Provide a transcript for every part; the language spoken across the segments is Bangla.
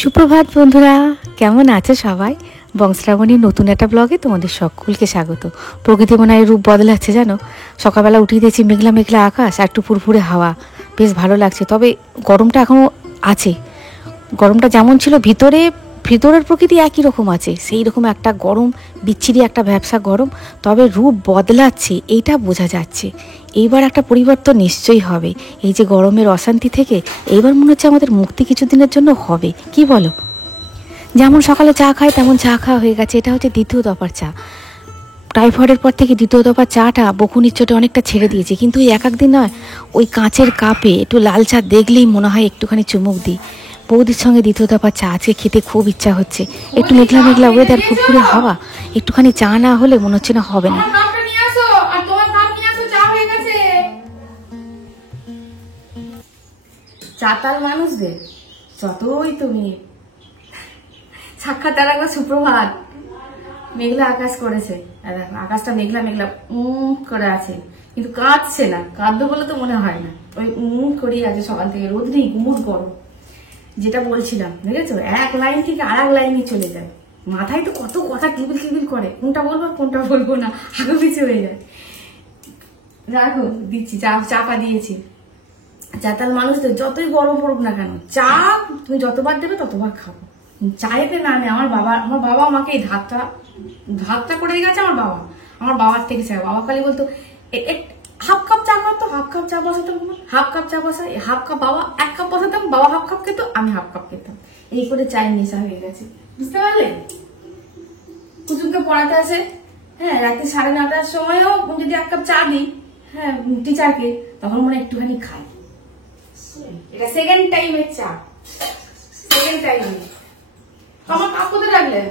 সুপ্রভাত বন্ধুরা, কেমন আছো সবাই? বংশ্রাবণীর নতুন একটা ব্লগে তোমাদের সকলকে স্বাগত। প্রকৃতি মনে হয় রূপ বদলাচ্ছে, জানো। সকালবেলা উঠিয়ে দিয়েছি, মেঘলা মেঘলা আকাশ আর একটু ফুরফুরে হাওয়া, বেশ ভালো লাগছে। তবে গরমটা এখনও আছে। গরমটা যেমন ছিল ভিতরের প্রকৃতি একই রকম আছে, সেই রকম একটা গরম, বিচ্ছিরি একটা ভ্যাপসা গরম। তবে রূপ বদলাচ্ছে, এইটা বোঝা যাচ্ছে। এইবার একটা পরিবর্তন নিশ্চয়ই হবে। এই যে গরমের অশান্তি থেকে এইবার মনে হচ্ছে আমাদের মুক্তি কিছুদিনের জন্য হবে, কি বলো? যেমন সকালে চা খাই তেমন চা খাওয়া হয়ে গেছে। এটা হচ্ছে দ্বিতীয় দফার চা। টাইফয়েডের পর থেকে দ্বিতীয় দফার চাটা বকুনির চোটে অনেকটা ছেড়ে দিয়েছে, কিন্তু ওই এক দিন নয়, ওই কাঁচের কাপে একটু লাল চা দেখলেই মনে হয় একটুখানি চুমুক দিই। বৌদির সঙ্গে দ্বিতীয় দফার চা আজকে খেতে খুব ইচ্ছা হচ্ছে। একটু মেঘলা মেঘলা ওয়েদার, ফুরফুরে হাওয়া, একটুখানি চা না হলে মনে হচ্ছে না হবে না। চাতাল মানুষদের যতই তুমি সাক্ষাৎ তার একবার সুপ্রভাত। মেঘলা আকাশ করেছে, আকাশটা মেঘলা মেঘলা করে আছে, কিন্তু কাঁদছে না। কাঁদবে বলে তো মনে হয় না, ওই করেই আছে সকাল থেকে। রোদ নেই, গুমুট গরম। যেটা বলছিলাম, দেখেছো, এক লাইন থেকে আর এক লাইনে চলে যায়। মাথায় তো কত কথা কিবিল কিবিল করে, কোনটা বলবো কোনটা বলবো না, আগে পিছু হয়ে যায়। রাখো, দিচ্ছি, চাপা দিয়েছি। চাতাল মানুষদের যতই গরম পড়ুক না কেন, চা তুমি যতবার দেবে ততবার খাবো। চাইতে না নেই। আমার বাবা আমাকে এই ধাতটা করে গেছে। আমার বাবার থেকে চাই। বাবা খালি বলতো হাফ কাপ চা করতো, হাফ কাপ চা বসাতাম, হাফ কাপ চা বসাই, হাফ কাপ বাবা এক কাপ বসাতাম, বাবা হাফ কাপ খেত, আমি হাফ কাপ খেতাম। এই করে চায়ের নেশা হয়ে গেছে, বুঝতে পারলে? কুচুমকে পড়াতে আসে, হ্যাঁ, রাত্রি 9:30টার সময়ও যদি এক কাপ চা দিই, হ্যাঁ, টিচারকে, তখন মনে একটুখানি খাই। এটা সেকেন্ড টাইমের চা, সেকেন্ড টাইমে। আমার কাপ কোথায় রাখলে?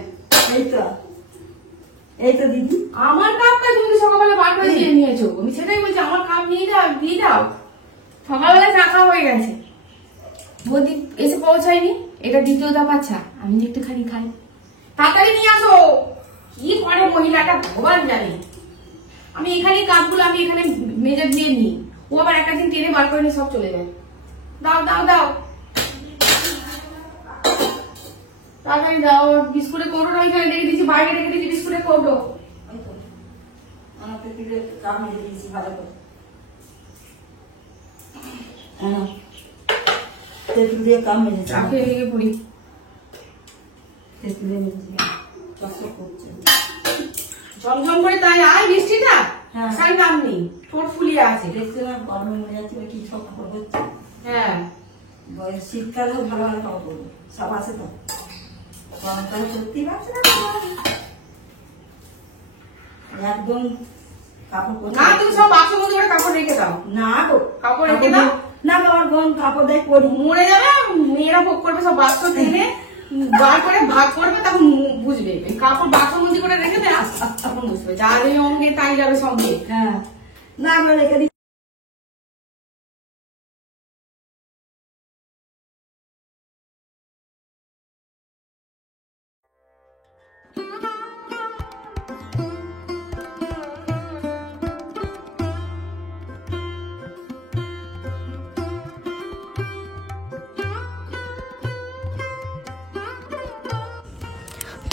এই তো দিদি, আমার কাপটা তুমি সকালবেলা বার করে দিয়ে নিয়েছো। আমি সেটাই বলছি, আমার কাপ নিয়ে দাও। সকালবেলা চা খাওয়া হয়ে গেছে, বৌদি এসে পৌঁছায়নি। এটা দ্বিতীয় দফা চা, আমি একটুখানি খাই। তাড়াতাড়ি নিয়ে আসো। কি করে মহিলাটা ভগবান জানে। আমি এখানে কাপগুলো আমি এখানে মেজে দিয়ে নিই, ও আবার একটা দিন টেনে বার করে নিয়ে সব চলে যায়। দাও দাও দাও, তাড়াতাড়ি দাও। বিস্কুটের কৌটোটা ওইখানে রেখে দিয়েছি, বাইরে রেখে দিয়েছি বিস্কুটের কৌটো। কাপ মেরে দিয়েছি ভালো করে। তেঁতুল দিয়ে কাপ মেরেছি, চাকে লেগে পড়ি। তেঁতুল দিয়ে মেরেছি, ঝমঝম করে। তাই আয় বৃষ্টিটা, সাই নাম নেই, ঠোঁট ফুলিয়ে আছে। দেখতে না গরমে মরে যাচ্ছে, কি সব কাপড় হচ্ছে। হ্যাঁ, শীতকালেও ভালো ভালো কাপড় পরবো, সব আছে তো। গরমকালে সত্যি পাচ্ছে না একদম কাপড়। না, তুমি সব বাক্সের মধ্যে করে কাপড় রেখে দাও। না গো, কাপড় রেখে দাও না। আমার বোন কাপড় দেয় পরি, মরে যাবে। মেয়েরা ভোগ করবে, সব বাক্স থেকে বার করে ভাগ করবে, তখন বুঝবে। কাপড় বাক্সের মধ্যে করে রেখে দেয়, তখন বুঝবে। যার এই অঙ্গে তাই যাবে সঙ্গে। হ্যাঁ, না আমরা রেখে দিই।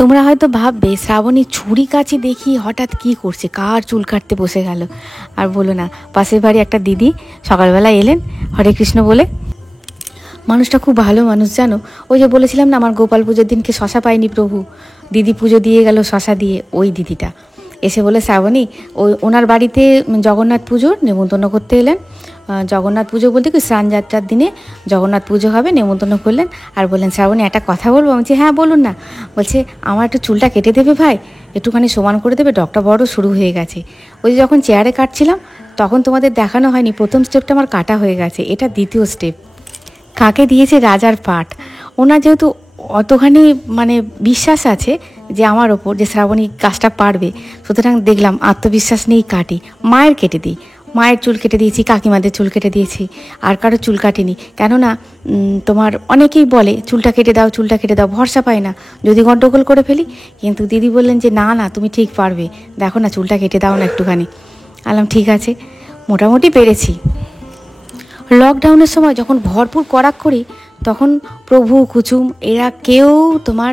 তোমরা হয়তো ভাববে শ্রাবণী ছুরি কাচি দেখি হঠাৎ কি করছে, কার চুল কাটতে বসে গেল। আর বলো না, পাশের বাড়ি একটা দিদি সকালবেলা এলেন হরে কৃষ্ণ বলে। মানুষটা খুব ভালো মানুষ, জানো। ওই যে বলেছিলাম না, আমার গোপাল পুজোর দিনকে শশা পাইনি প্রভু, দিদি পুজো দিয়ে গেল শশা দিয়ে। ওই দিদিটা এসে বলে, শ্রাবণী ওনার বাড়িতে জগন্নাথ পুজোর নেমন্তন্ন করতে এলেন। জগন্নাথ পুজো বলতে কি, স্নানযাত্রার দিনে জগন্নাথ পুজো হবে, নেমন্তন্ন করলেন। আর বললেন, শ্রাবণী একটা কথা বলবো। আমি বলছি, হ্যাঁ বলুন না। বলছে, আমার একটু চুলটা কেটে দেবে ভাই, একটুখানি সমান করে দেবে, ডগটা বড় শুরু হয়ে গেছে। ওই যখন চেয়ারে কাটছিলাম তখন তোমাদের দেখানো হয়নি, প্রথম স্টেপটা আমার কাটা হয়ে গেছে, এটা দ্বিতীয় স্টেপ। কাকে দিয়েছে রাজার পাট। ওনার যেহেতু অতখানি মানে বিশ্বাস আছে যে আমার ওপর, যে শ্রাবণী কাজটা পারবে, সুতরাং দেখলাম আত্মবিশ্বাস নিয়েই কাটি। মায়ের কেটে দিই, মায়ের চুল কেটে দিয়েছি, কাকিমাদের চুল কেটে দিয়েছি, আর কারো চুল কাটিনি। কেননা তোমার অনেকেই বলে চুলটা কেটে দাও, চুলটা কেটে দাও, ভরসা পাই না যদি গন্ডগোল করে ফেলি। কিন্তু দিদি বললেন যে না না, তুমি ঠিক পারবে, দেখো না চুলটা কেটে দাও না একটুখানি। বললাম ঠিক আছে, মোটামুটি পেরেছি। লকডাউনের সময় যখন ভরপুর কড়াক করি, তখন প্রভু, কুচুম এরা কেউ তোমার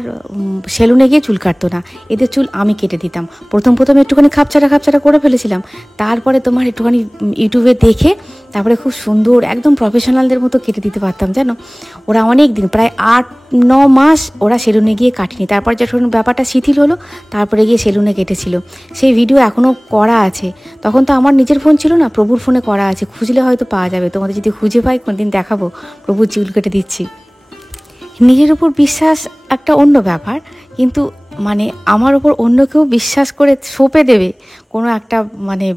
সেলুনে গিয়ে চুল কাটতো না, এদের চুল আমি কেটে দিতাম। প্রথম একটুখানি খাপছাড়া করে ফেলেছিলাম, তারপরে তোমার একটুখানি ইউটিউবে দেখে তারপরে খুব সুন্দর একদম প্রফেশনালদের মতো কেটে দিতে পারতাম জানো। ওরা অনেক দিন, প্রায় 8-9 মাস ওরা সেলুনে গিয়ে কাটেনি, তারপর যখন ব্যাপারটা শিথিল হলো তারপরে গিয়ে সেলুনে কেটেছিল। সেই ভিডিও এখনও করা আছে, তখন তো আমার নিজের ফোন ছিল না, প্রভুর ফোনে করা আছে, খুঁজলে হয়তো পাওয়া যাবে। তোমাদের যদি খুঁজে পাই কোনোদিন দেখাবো, প্রভুর চুল কেটে দিচ্ছি। নিজের উপর বিশ্বাস একটা অন্য ব্যাপার, কিন্তু মানে আমার ওপর অন্য কেউ বিশ্বাস করে সঁপে দেবে কোনো একটা মানে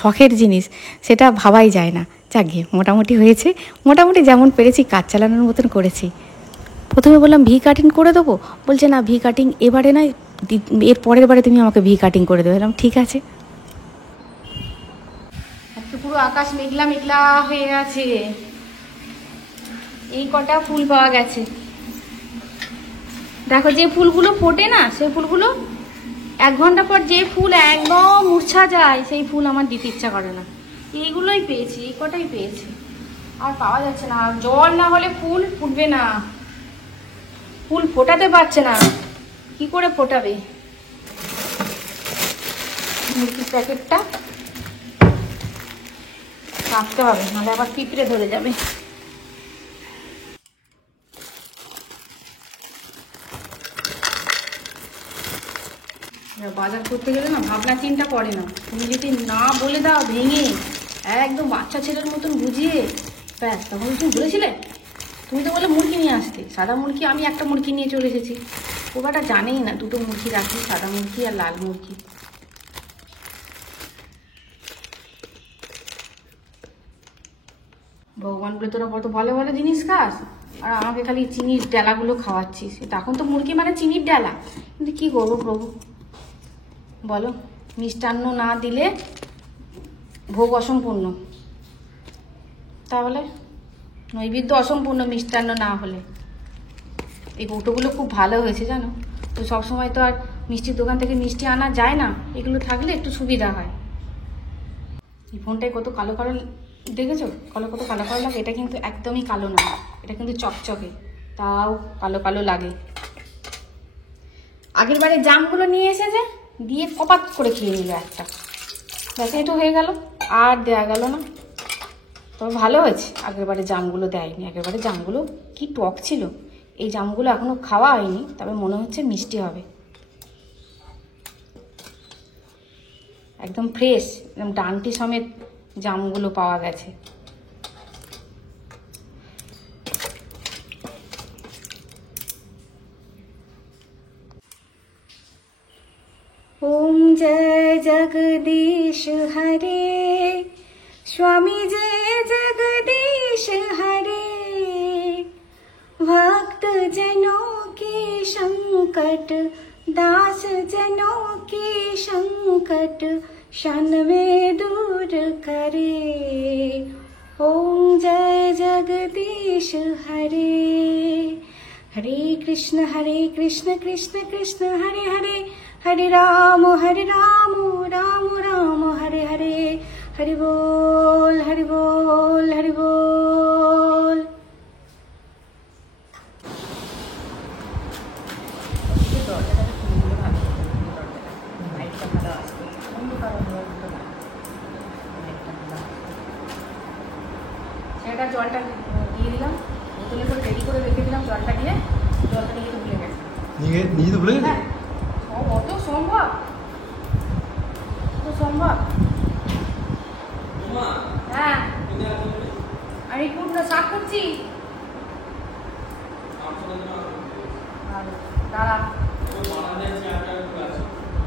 শখের জিনিস, সেটা ভাবাই যায় না। যাকে মোটামুটি হয়েছে, মোটামুটি যেমন পেরেছি কাজ চালানোর মতন করেছি। প্রথমে বললাম ভি কাটিং করে দেবো, বলছে না ভি কাটিং এবারে নয়, এর পরের বারে তুমি আমাকে ভি কাটিং করে দেবে। বললাম ঠিক আছে। পুরো আকাশ মেঘলা মেঘলা হয়ে গেছে, এই কটা ফুল পাওয়া গেছে। দেখো যে ফুলগুলো ফোটে না, সেই ফুলগুলো 1 ঘন্টা পর যে ফুল একদম মূর্ছা যায়, সেই ফুল আমার দিতে ইচ্ছা করে না। এইগুলোই পেয়েছি, এই কটাই পেয়েছি, আর পাওয়া যাচ্ছে না। জল না হলে ফুল ফুটবে না, ফুল ফোটাতে পারছে না, কি করে ফোটাবে? মুরগির প্যাকেটটা কাটতে হবে, নাহলে আবার পিঁপড়ে ধরে যাবে। বাজার করতে গেলে না ভাবনা চিন্তা করে না, তুমি যদি না বলে দাও ভেঙে একদম বাচ্চা ছেলের মতন বুঝিয়ে, ব্যাস তখন তুমি বলেছিলে। তুমি তো বলে মুরগি নিয়ে আসতে, সাদা মুরগি, আমি একটা মুরগি নিয়ে চলে এসেছি। ওটা জানেই না 2টো মুরগি রাখি, সাদা মুরগি আর লাল মুরগি। ভগবান বলে তোরা কত ভালো ভালো জিনিস খাস, আর আমাকে খালি চিনির ডেলাগুলো খাওয়াচ্ছিস। তখন তো মুরগি মানে চিনির ডেলা, কিন্তু কি করবো প্রভু বলো, মিষ্টান্ন না দিলে ভোগ অসম্পূর্ণ, তাহলে নৈবেদ্য অসম্পূর্ণ মিষ্টান্ন না হলে। এই কৌটোগুলো খুব ভালো হয়েছে জানো তো, সবসময় তো আর মিষ্টির দোকান থেকে মিষ্টি আনা যায় না, এগুলো থাকলে একটু সুবিধা হয়। এই ফোনটায় কত কালো কালো দেখেছো, কত কালো কালো লাগে। এটা কিন্তু একদমই কালো না, এটা কিন্তু চকচকে, তাও কালো কালো লাগে। আগের বারে জামগুলো নিয়ে এসেছে, দিয়ে কপাত করে খেয়ে নিল একটা, ব্যাস এটা হয়ে গেল, আর দেয়া গেল না। তবে ভালো হয়েছে আগের বারে জামগুলো দেয়নি, আগের বারে জামগুলো কি টক ছিল। এই জামগুলো এখনো খাওয়া হয়নি, তবে মনে হচ্ছে মিষ্টি হবে, একদম ফ্রেশ, একদম ডান্টি সমেত জামগুলো পাওয়া গেছে। ओम जय जगदीश हरे, स्वामी जय जगदीश हरे, भक्त जनों के संकट, दास जनों के संकट क्षण में दूर करे। ओम जय जगदीश हरे। हरे कृष्ण कृष्ण कृष्ण हरे हरे, हरे राम राम राम हरे हरे। हरि बोल हरि बोल हरि बोल। সেটা জলটা দিয়ে দিলাম, বোতলে করে রেডি করে রেখে দিলাম, জলটা দিয়ে, জলটা নিয়ে তো ভুলে গেছে। নিয়ে তো ভুলে গেছে? অত সম্ভব, সম্ভব। হ্যাঁ আমি পুরো সাফ করছি,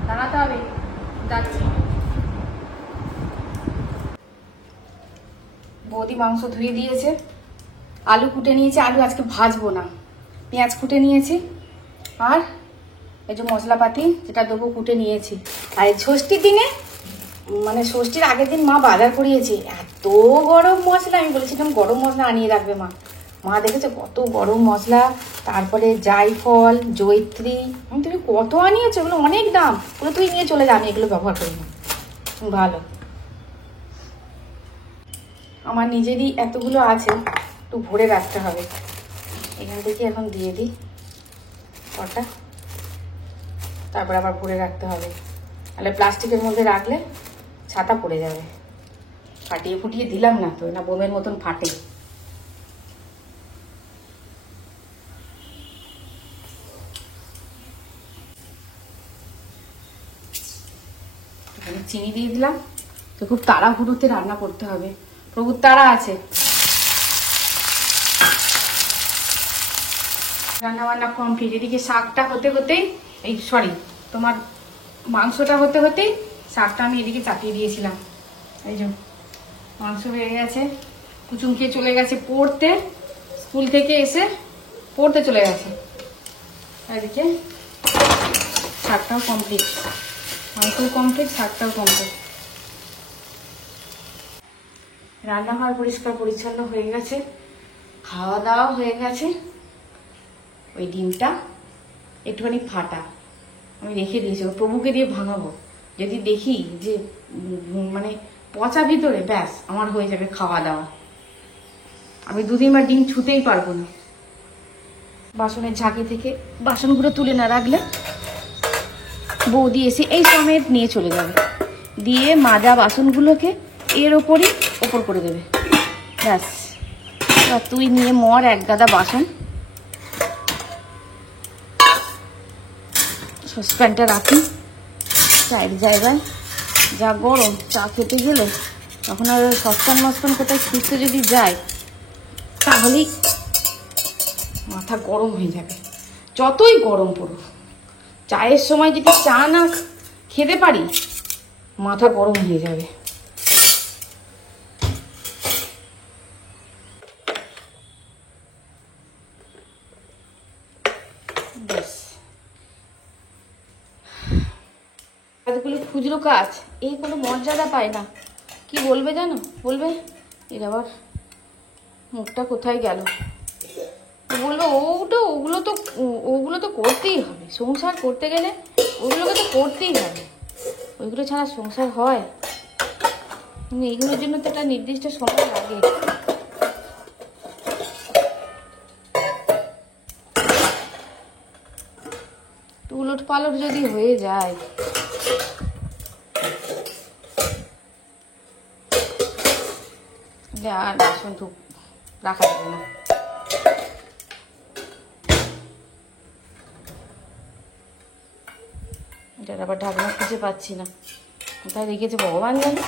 দাঁড়াতে হবে, যাচ্ছি। বৌদি মাংস ধুয়ে দিয়েছে, আলু কুটে নিয়েছি, আলু আজকে ভাজবো না, পেঁয়াজ কুটে নিয়েছি, আর এই যে মশলাপাতি যেটা দেবো কুটে নিয়েছি। আর ষষ্ঠীর দিনে মানে ষষ্ঠীর আগের দিন মা বাজার করিয়েছে, এত গরম মশলা, আমি বলেছিলাম গরম মশলা আনিয়ে রাখবে মা, মা দেখেছে কত গরম মশলা, তারপরে জায়ফল, জয়িত্রী, আমি তুমি কত আনিয়েছো, ওগুলো অনেক দাম, ওগুলো তুই নিয়ে চলে যা, আমি এগুলো ব্যবহার করি না। ভালো, আমার নিজেরই এতগুলো আছে, একটু ভরে রাখতে হবে। এখান থেকে এখন দিয়ে দিই কটা, তারপর আবার ভরে রাখতে হবে, তাহলে প্লাস্টিকের মধ্যে রাখলে ছাতা পড়ে যাবে। ফাটিয়ে ফুটিয়ে দিলাম না তো, না বোমের মতন ফাটে। এখানে চিনি দিয়ে দিলাম, তো খুব তাড়াহুড়োতে রান্না করতে হবে, প্রভুর তাড়া আছে। রান্না বান্না কমপ্লিট। এদিকে শাকটা হতে হতেই, তোমার মাংসটা হতে হতেই শাকটা আমি এদিকে চাপিয়ে দিয়েছিলাম। এই যে মাংস হয়ে গেছে, কুচুমকে চলে গেছে পড়তে, স্কুল থেকে এসে পড়তে চলে গেছে। এদিকে শাকটাও কমপ্লিট, মাংসও কমপ্লিট, শাকটাও কমপ্লিট। রান্নাঘর পরিষ্কার পরিচ্ছন্ন হয়ে গেছে, খাওয়া দাওয়া হয়ে গেছে। ওই ডিমটা একটুখানি ফাটা আমি রেখে দিয়েছি, ওর প্রভুকে দিয়ে ভাঙাবো। যদি দেখি যে মানে পচা ভিতরে, ব্যাস আমার হয়ে যাবে খাওয়া দাওয়া। আমি 2-3 বার ডিম ছুতেই পারবো না। বাসনের ঝাঁকি থেকে বাসনগুলো তুলে না রাখলে বৌদি এসে এই সমেত নিয়ে চলে যাবে, দিয়ে মাজা বাসনগুলোকে এর ওপরই ওপর করে দেবে। ব্যাস, এবার তুই নিয়ে মর এক গাদা বাসন। সসপ্যানটা রাখি চায়ের জায়গায়, যা গরম, চা খেতে গেলে তখন আর সসপ্যান মসপ্যান কোথায় খুঁজতে যদি যায় তাহলেই মাথা গরম হয়ে যাবে। যতই গরম পড়ুক, চায়ের সময় যদি চা না খেতে পারি মাথা গরম হয়ে যাবে। ব্যাস, এতগুলো খুচরো কাজ, এই কোনো মর্যাদা পায় না। কি বলবে জানো? বলবে এর আবার মুখটা কোথায় গেল, বলবে ওগুলো তো করতেই হবে, সংসার করতে গেলে ওগুলোকে তো করতেই হবে, ওইগুলো ছাড়া সংসার হয়? কিন্তু এইগুলোর জন্য তো একটা নির্দিষ্ট সময় লাগে। উলট পালট যদি হয়ে যায় আর বাসন তো রাখা যাবে না। এটার আবার ঢাকনা খুঁজে পাচ্ছি না, কোথায় রেখেছে ভগবান জানে।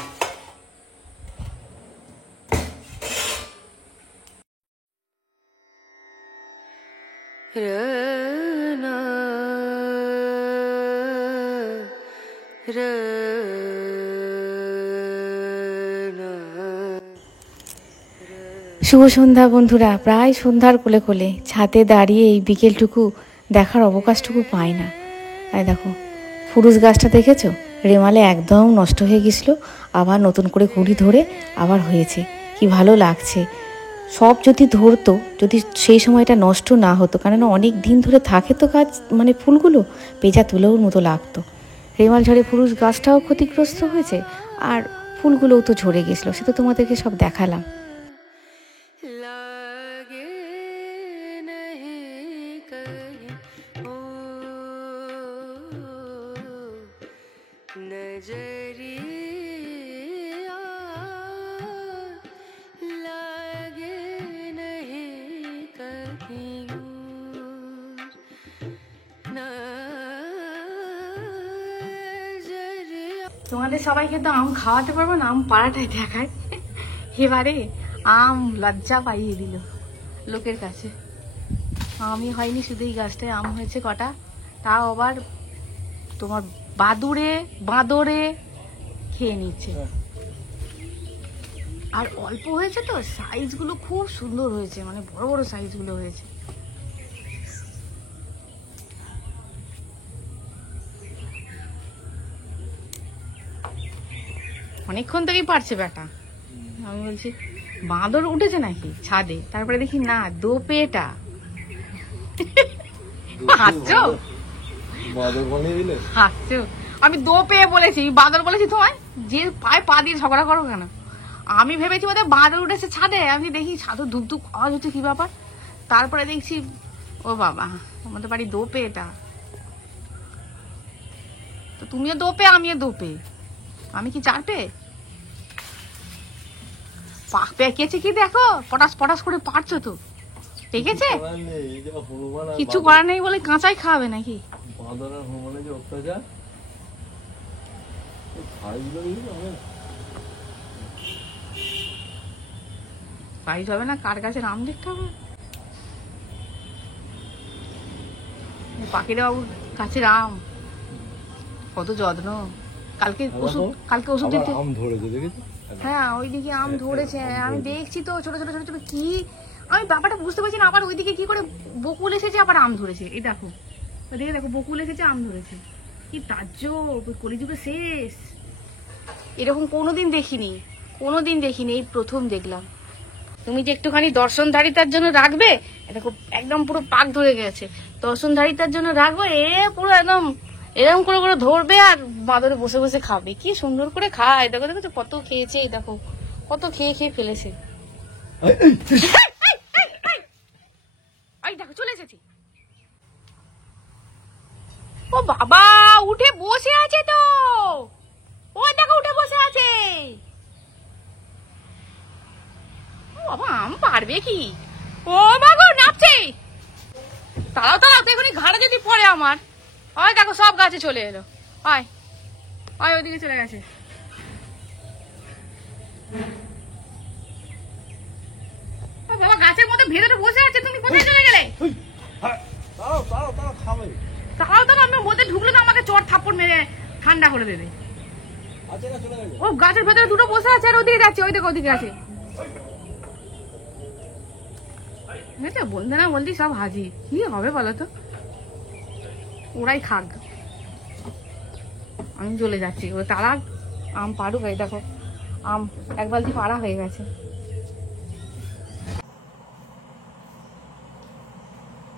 শুভ সন্ধ্যা বন্ধুরা। প্রায় সন্ধ্যার কোলে কোলে ছাদে দাঁড়িয়ে এই বিকেলটুকু দেখার অবকাশটুকু পাই না। আর দেখো ফুরুস গাছটা দেখেছো, রেমালে একদম নষ্ট হয়ে গেছিলো, আবার নতুন করে কুড়ি ধরে আবার হয়েছে, কি ভালো লাগছে। সব যদি ধরতো, যদি সেই সময়টা নষ্ট না হতো, কারণ অনেক দিন ধরে থাকে তো গাছ, মানে ফুলগুলো পেঁচা তুলোর মতো লাগতো। রেমাল ঝড়ে ফুরুস গাছটাও ক্ষতিগ্রস্ত হয়েছে, আর ফুলগুলোও তো ঝরে গেছিলো, সে তো তোমাদেরকে সব দেখালাম। তোমাদের সবাইকে তো আম খাওয়াতে পারবো না, আম পাড়াটাই দেখায়। এবারে আম লজ্জা পাইয়ে দিল লোকের কাছে। আমই হয়নি, শুধু এই গাছটায় আম হয়েছে কটা, তাও আবার তোমার বাঁদরে খেয়ে নিচ্ছে। আর অল্প হয়েছে তো, সাইজগুলো খুব সুন্দর হয়েছে, মানে বড় বড় সাইজগুলো হয়েছে। অনেকক্ষণ থেকেই পারছে বেটা। আমি বলছি বাঁদর উঠেছে নাকি ছাদে, তারপরে দেখি না, দোপেটা। হাসছো? হাসছো? আমি দোপে বলেছি, বাঁদর বলেছি তোমায়? যে পায়ে পা দিয়ে ঝগড়া করো কেন? আমি ভেবেছি বোধহয় বাঁদর উঠেছে ছাদে, আমি দেখি ছাদে ধুপ ধুপ আওয়াজ হচ্ছে, কি ব্যাপার? তারপরে দেখছি ও বাবা আমাদের বাড়ি দোপে, এটা তো তুমিও দোপে আমিও দোপে, আমি কি চারপে? পাক পেকেছে কি দেখো, পটাস পটাস করে পারছো তো, পেকেছে কিছু করার নেই বলে কাঁচাই খাওয়াবে নাকি? প্রাইজ হবে না, কার কাছে আম দেখতে হবে। পাখিরা বাবুর কাছের আম কত যত্ন, কালকে ওষুধ দিতে আম ধরেছে দেখেছো? হ্যাঁ ওইদিকে আম ধরেছে, আমি দেখছি তো ছোট ছোট ছোট ছোট কি, আমি ব্যাপারটা বুঝতে পারছি না। আবার ওইদিকে কি করে বকুল এসেছে আবার আম ধরেছে, এই দেখো ওইদিকে দেখো বকুল এসেছে আম ধরেছে, কি তাজ্জব, কলিযুগে শেষ। এরকম কোনোদিন দেখিনি, এই প্রথম দেখলাম। তুমি যে একটুখানি দর্শনধারিতার জন্য রাখবে, দেখো একদম পুরো পাক ধরে গেছে, দর্শনধারিতার জন্য রাখবো, পুরো একদম এরকম করে করে ধরবে আর বাঁদরে বসে বসে খাবে, কি সুন্দর করে খায়। দেখো দেখো কত খেয়েছে, এই দেখো কত খেয়ে খেয়ে ফেলেছে। দেখো চলে এসেছি। ও বাবা উঠে বসে আছে তো, ও দেখো উঠে বসে আছে। ও বাবা আম পারবে কি, ও বাবা নাচছে, তাড়াও তাড়াও তো এখনই ঘাড়ে যদি পড়ে আমার। ওই দেখো সব গাছে চলে এলো, ওই ওইদিকে চলে গেছে। বাবা গাছের মধ্যে ভেতরে বসে আছে, তুমি কোথায় চলে গেলে? তাড়াও তাড়াও, আমি মধ্যে ঢুকলে তো আমাকে চট থাপ্পড় মেরে ঠান্ডা করে দেবে। ও গাছের ভেতরে দুটো বসে আছে আর ওদিকে যাচ্ছে, ওই দেখো ওদিকে আছে। বলতে না বলতেই সব হাজির, কি হবে বলো তো, ওরাই খাক, আমি চলে যাচ্ছি। ও তারা আম পারুক, এই দেখো আম এক বালতি পাড়া হয়ে গেছে।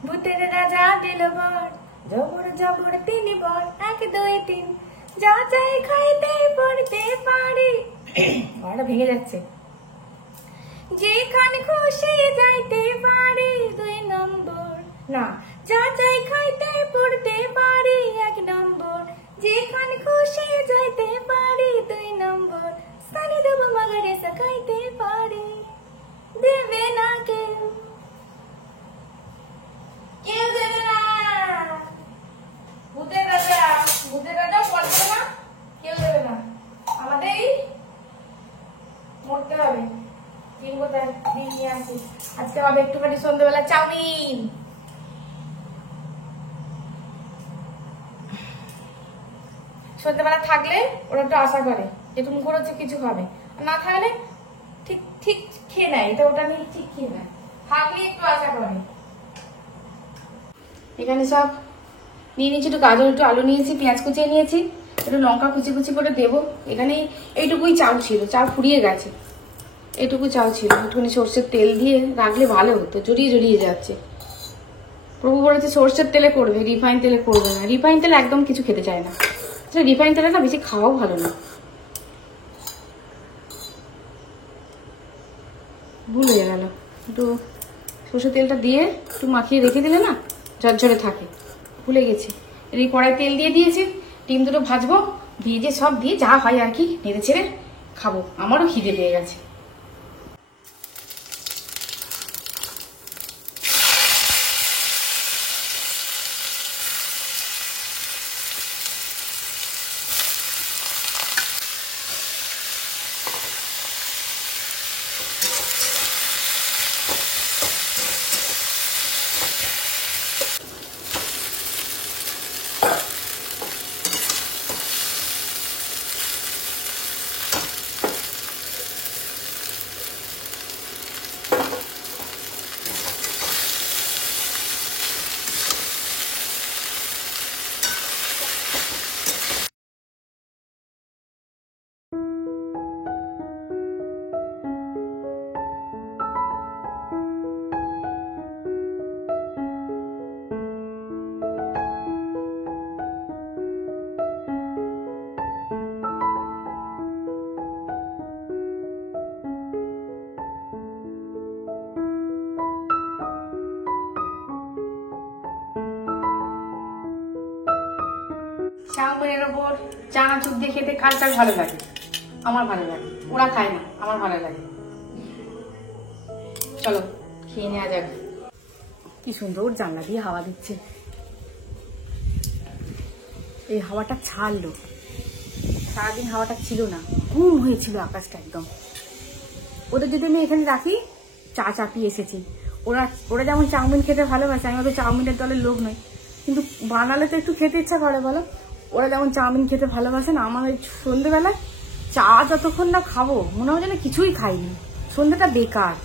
ভূতের রাজা দিল বর, জবর জবর তিনি বর, 1 2 3 যা চাই খাইতে পড়তে পারি। গলাটা ভেঙে যাচ্ছে। যেখানে খুশি যাইতে পারি 2 নম্বর, না যা চাই খাইতে পড়তে পারি 1 নম্বর, যেখানে খুশি যাইতে পারি 2 নম্বর, সানি দেব মগরে সাকাইতে পারি, দেবে না কেউ, কেউ দেবে না। ভূতের রাজা পড়বে না, কেউ দেবে না, আমাদেরই মরতে হবে। কিনবো তার দিয়ে নিয়ে আসি, আজকে হবে একটুখানি সন্ধ্যেবেলা চাউমিন। সন্ধ্যেবেলা থাকলে ওরা একটু আশা করে যে তুমি করেছো কিছু হবে, না থাকলে ঠিক ঠিক খেয়ে নেয়, এটা ওটা নিয়ে ঠিক খেয়ে নেয়, থাকলে একটু আশা করে। এখানে সব নিয়ে নিয়েছি, একটু গাজর একটু আলু নিয়েছি, পেঁয়াজ কুচিয়ে নিয়েছি, একটু লঙ্কা কুচি কুচি করে দেবো। এখানে এইটুকুই চাল ছিল, চাল ফুরিয়ে গেছে, এটুকু চাল ছিল। একটুখানি সর্ষের তেল দিয়ে রাখলে ভালো হতো, জড়িয়ে জড়িয়ে যাচ্ছে। প্রভু বলেছে সর্ষের তেলে করবে, রিফাইন তেলে করবে না। রিফাইন তেলে একদম কিছু খেতে চায় না, রিফাইন তেলে না বেশি খাওয়াও ভালো না। ভুল হয়ে গেল, একটু সর্ষের তেলটা দিয়ে একটু মাখিয়ে রেখে দিলে না ঝরঝরে থাকে, ভুলে গেছি। এই কড়াই তেল দিয়ে দিয়েছি, ডিম দুটো ভাজবো, ভেজে সব দিয়ে যা হয় আর কি নেড়ে ছেড়ে খাবো। আমারও খিদে পেয়ে গেছে। চাউমিনের ওপর চানাচুর দিয়ে খেতে কার ভালো লাগে? আমার ভালো লাগে। ওরা খায় না, আমার ভালো লাগে। চলো খেয়ে নেওয়া যাক। কি সুন্দর জানলা দিয়ে হাওয়া দিচ্ছে। এই হাওয়াটা ছাড়লো, সারাদিন হাওয়াটা ছিল না, ঘুম হয়েছিল আকাশটা একদম। ওদের যদি আমি এখানে রাখি, চা চাপিয়ে এসেছি। ওরা যেমন চাউমিন খেতে ভালোবাসে, আমি ওদের চাউমিনের দলের লোক নই, কিন্তু বানালে তো একটু খেতে ইচ্ছা করে বলো। ওরা যেমন চাউমিন খেতে ভালোবাসে না, আমার ওই সন্ধ্যেবেলায় চা যতক্ষণ না খাবো মনে হয় যেন কিছুই খাইনি, সন্ধ্যাটা বেকার।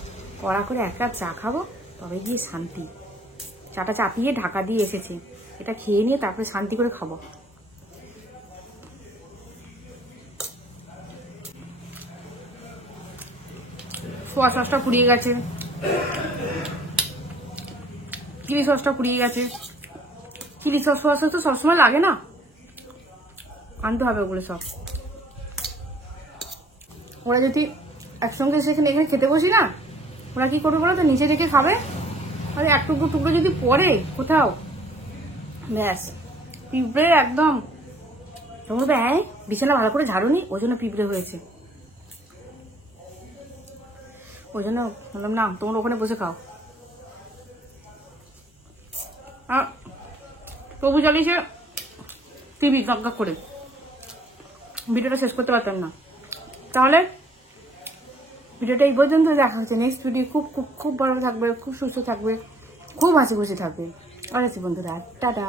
কড়া করে এক কাপ চা খাবো, তবে গিয়ে শান্তি। চাটা চাপিয়ে ঢাকা দিয়ে এসেছি, এটা খেয়ে নিয়ে তারপরে শান্তি করে খাবো। সোয়া সসটা পুড়িয়ে গেছে, চিলি সসটা পুড়িয়ে গেছে। চিলি সস সোয়া সস তো সবসময় লাগে না, আনতে হবে ওগুলো সব। ওরা যদি একসঙ্গে সেখানে এখানে খেতে বসি না, ওরা কি করবে বলো তো, নিচে রেখে খাবে। আর এক টুকরো টুকরো যদি পড়ে কোথাও, ব্যাস পিঁপড়ে একদম। তোমরা তো হ্যাঁ বিছানা ভালো করে ঝাড়ুনি, ওই জন্য পিঁপড়ে হয়েছে। ওই জন্য বললাম না, তোমরা ওখানে বসে খাও। আর প্রভু চালিয়েছে টিভি গা করে, ভিডিওটা শেষ করতে পারতাম না। তাহলে ভিডিওটা এই পর্যন্ত, দেখা হচ্ছে নেক্সট ভিডিও। খুব খুব খুব ভালো থাকবে, খুব সুস্থ থাকবে, খুব হাসি খুশি থাকবে। আর আছে বন্ধুরা, টাটা।